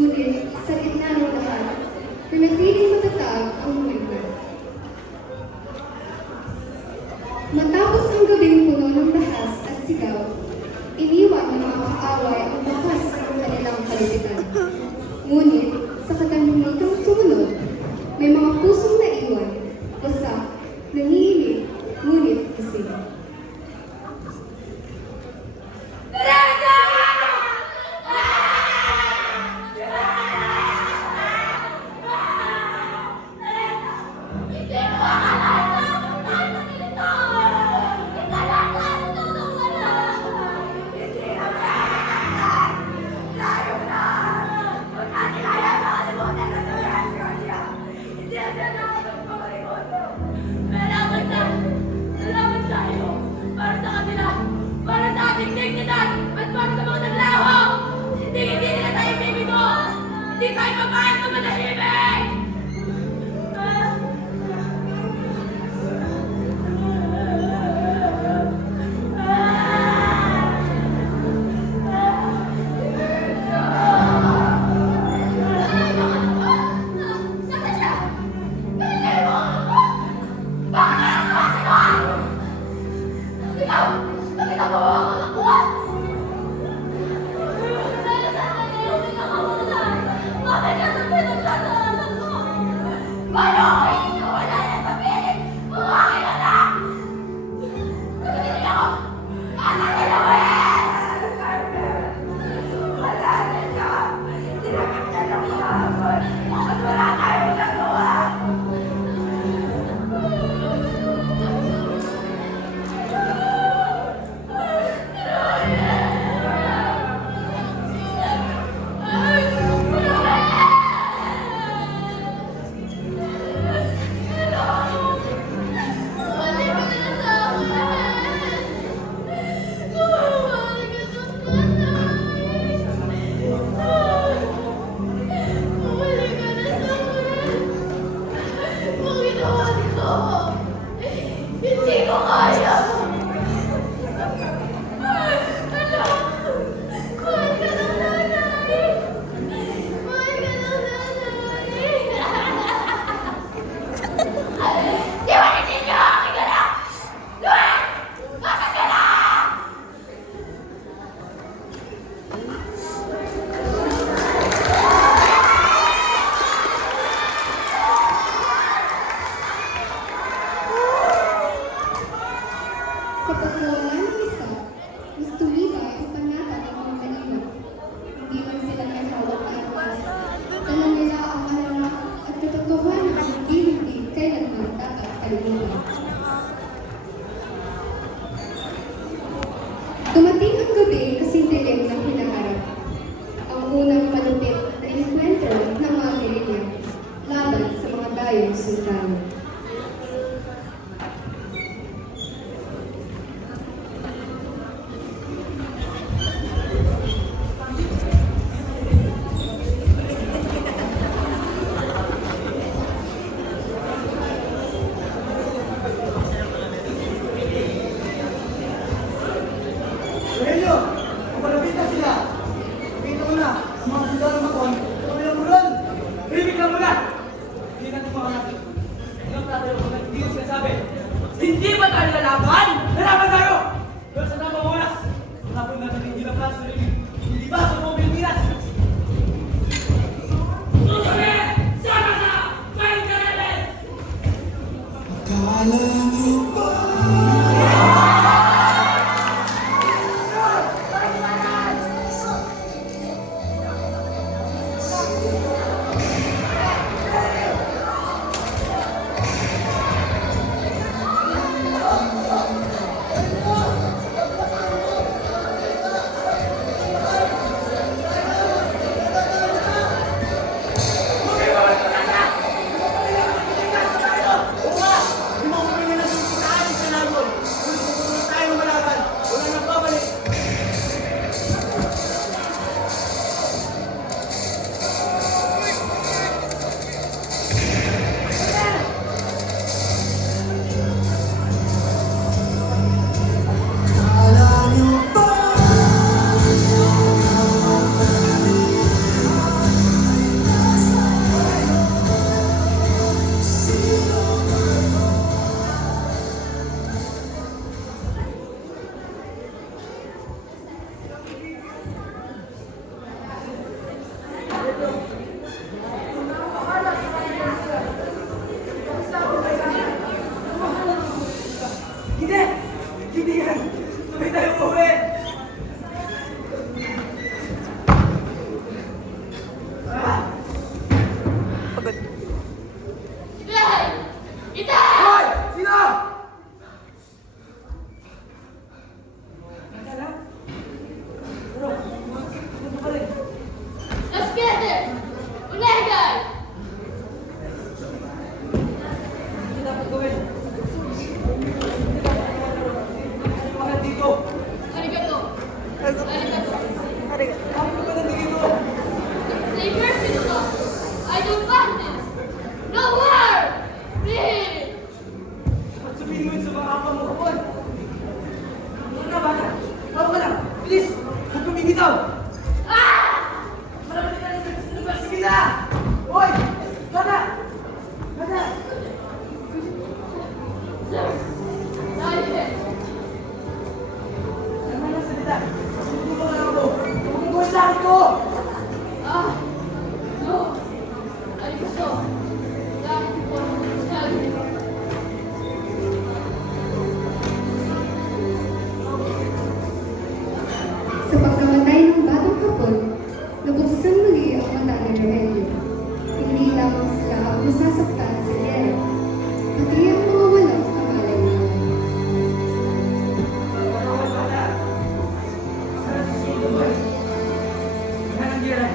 Ngunit sa gitna ng lahat, nanatiling matatag ang mga iba. Matapos ang gabing puno ng dahas at sigaw, iniwan ng mga kaaway ang bakas ng kanilang kalipitan. Ngunit sa katahimikang sumunod, may mga pusong naiwan, wasak, nangihilig, ngunit gising. Hindi tayo mabahal na manahimik! Nasaan siya? Bakit ako? Bakit ako kasi ko? Ikaw! Bakit ako ako? Bakit ka sa pinagdadaanan ko? Paano ako iniwala yan sa pilit? Bumakin ka na! Sagutin ako! Asan ka naman? Wala na siya! Sinakakta ng kahapon at wala tayong nagawa! Hindi ko kaya! Alam! Kuhan ka ng nanay! Kuhan ka ng nanay! Di ba ninyo ang igala? Luan! Nasaan ka na? Sa pagkawalan ng isa, mas tumibay ang panatag ng mga kaibigan. Hindi man sila may hawak na armas. Dala nila ang malala at katotohanan na hindi kailanman dapat kalimutan. Dumating ang gabi kasing dilim ng hinaharap. Ang unang malupit na enkwentro ng mga gerilya laban sa mga dayong sultano. Aurelio, kapalapit na sila. Nakita ko na, ang mga sundalo ng Makon, sa kabilang buron. Ribig lang muna! Hindi natin makanapin. Ilang tatayo ko na hindi ko sinasabi. Hindi ba tayo lalaban? Lalaban tayo! Pero sa tamang oras, hanapin natin hindi na plaso ribig. Hindi ba sa mga Pilipinas? Susunod! Sama sa Fight Rebels! Akala mo ba? Megan! Hindi dapat gawin. Hindi dapat gawin. Mga dito. Arigato. Arigato. Bakit ka ba nandito? They perfect us. I don't want this. No more! Please! At sabihin mo yun sa mga kapwa mo kapon. Ano na ba? Tawag ka lang. Bilis! Huwag kang bibitaw! Ah! Marami na sa lugar. Sige na! Hoy! Bata! Bata! Sir! Dahil! Ano na lang salita? Sumunod mo lang ako. Huwag mong buhay sa akin ko! Ah! No! Arigato. Dahil po ang Sa pagkamatay ng batang hapon, nabuksan muli ang mata ni Rogelio. Hindi lamang sila ang nasasaktan sa gera, pati ang mga walang kamalay-malay. Bata! Sana susunod mo eh. Yan ang gira.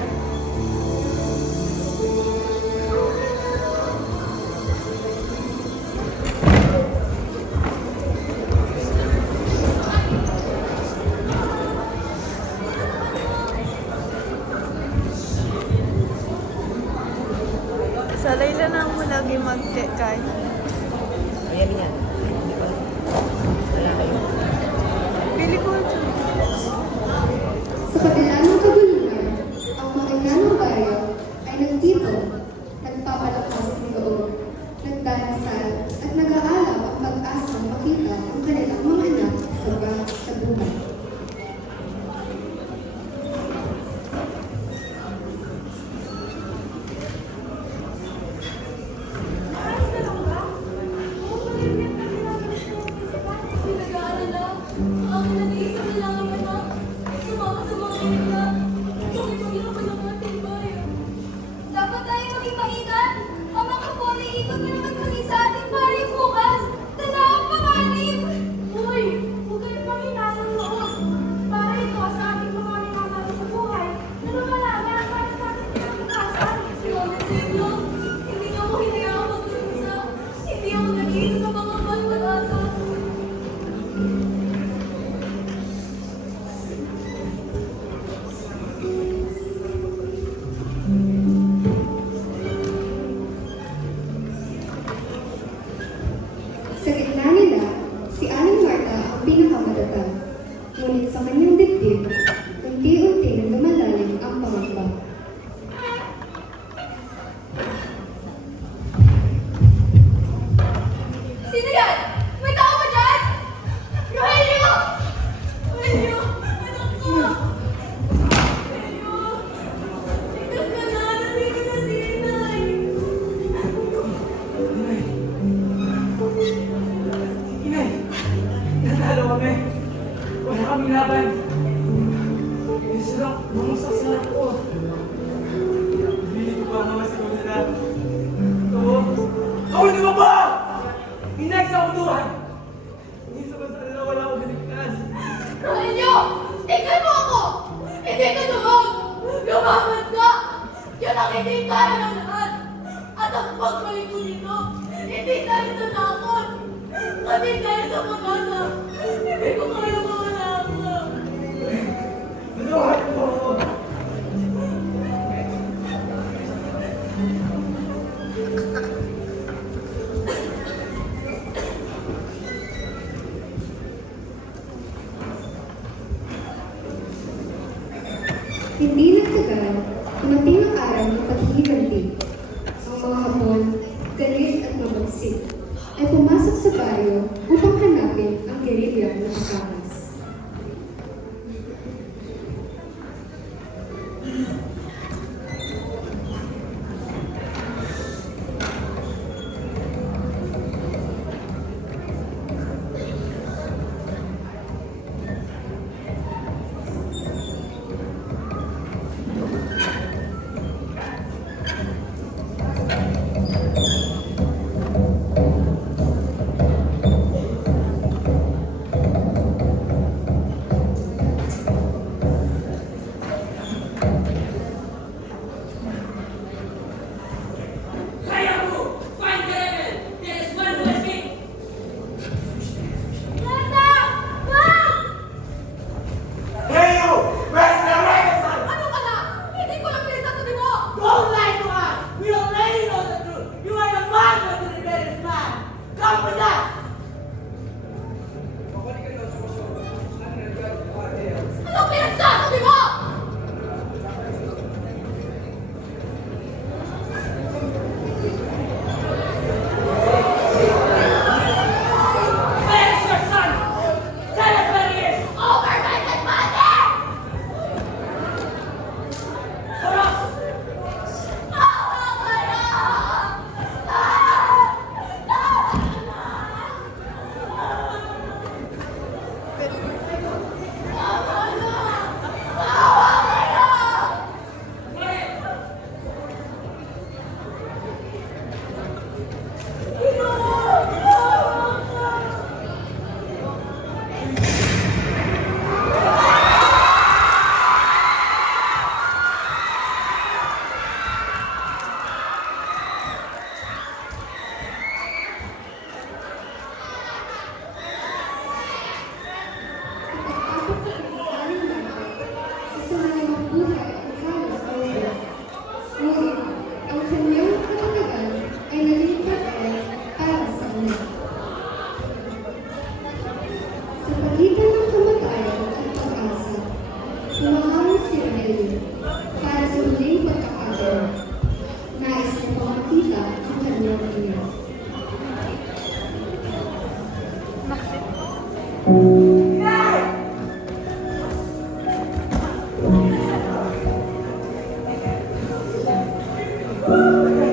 Salay lang na mo lagi mag-kay. Ayan yan. Wala kayo. Pili ko ito. Sa kabila ng kabuluhan, ang mga inanong bayan ay nagtipon, nagpapalakas ng loob, nagdarasal at nag-aalab ang pag-asang makita ang kanilang mga anak sa buhay. Pinag-aalala. Ang nag-iisip na lang ang anak. Sumama sa mga ina. Bakit ang ginawa ng ating bayan? Dapat tayo maging maingat. Ang mga poli ikot na naman kami sa ating bayan bukas. Tanaw ang panganib! Uy! Huwag kayo panghinaan ng loob. Para ito sa ating mga minamahal sa buhay na lumalaban para sa ating kinabukasan. Si Lola Zeblo, hindi niyo ako hinayaan mag-usa. Hindi ako nag-iisa sa mga pag-asa. Sa gitna nila, si Aling Marta ang pinakamatatag. Ngunit sa kanyang dibdib, unti-unting lumalalim ang pangamba. Sino yan? May tao ba dyan? Rogelio! Rogelio! Anak ko! Rogelio! Tingnan ka na! Nandito na si Inay! Inay! Natalo kami. Wala kaming laban. Isarap, mamusak sa lahat ko. Hindi ko pa naman sa kanila. Ito, ako hindi mo ba? Inay sa kutuhan. Hindi sa kanila wala akong niligtas. Rogelio! Tingnan mo ako! Hindi ka tuwag! Lumaban ka! Yan ang hindi kaya ng lahat! At ang pagbalik ko dito, hindi dahil sa takot! Kasi dahil sa pag-asa, hindi ko kaya mawala ka! Tulungan mo ako. Hindi nagtagal, dumating ang araw ng paghihiganti. Ang mga hapon, galit at mabagsik, ay pumasok sa baryo upang hanapin ang gerilyang nakatakas. Aurelio!